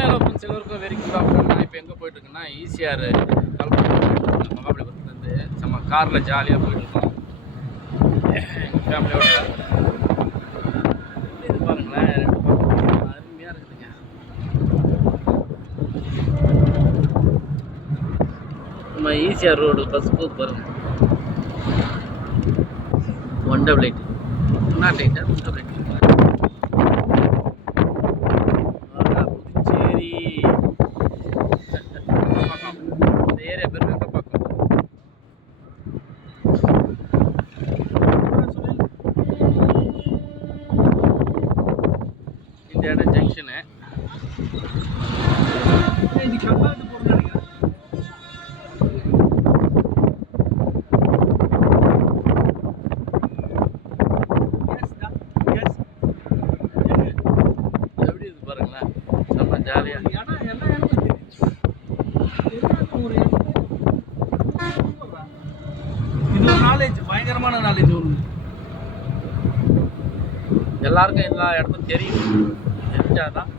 Hello friends, எல்லோருக்கும் very good afternoon. நான் இப்போ எங்கே போயிட்டுருக்கேன்னா ஈசிஆர் கல்பனா மகாபலிபுரத்துலேருந்து நம்ம காரில் ஜாலியாக போயிட்டுருக்கோம் எங்கள் ஃபேமிலியோட. இது பாருங்களேன், அருமையாக இருக்குதுங்க. நம்ம ஈசிஆர் ரோடு பஸ் போகுது பாருங்கள். 188 108 188 புதுச்சேரி. இந்த ஏரியா பேர் வெங்கப்பாக்கம். இந்த இடம் ஜங்ஷனு. எப்படி இது பாருங்களேன், செம்ம ஜாலியாக. இது ஒரு நாலேஜ், பயங்கரமான நாலேஜ் ஒன்று. எல்லாருக்கும் எல்லா இடமும் தெரியும், தெரிஞ்சாதான்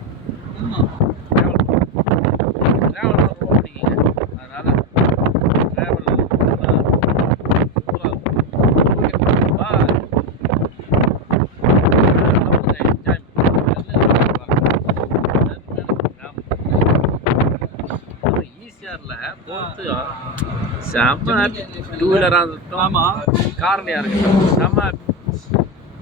ட்ராவல் ரொம்ப பிடிக்குங்க. அதனால் ட்ராவல் ஈசிஆரில் போகிறது செம்ம. டூ வீலராக இருக்கட்டும், கார்லையாக இருக்கட்டும், செம்ம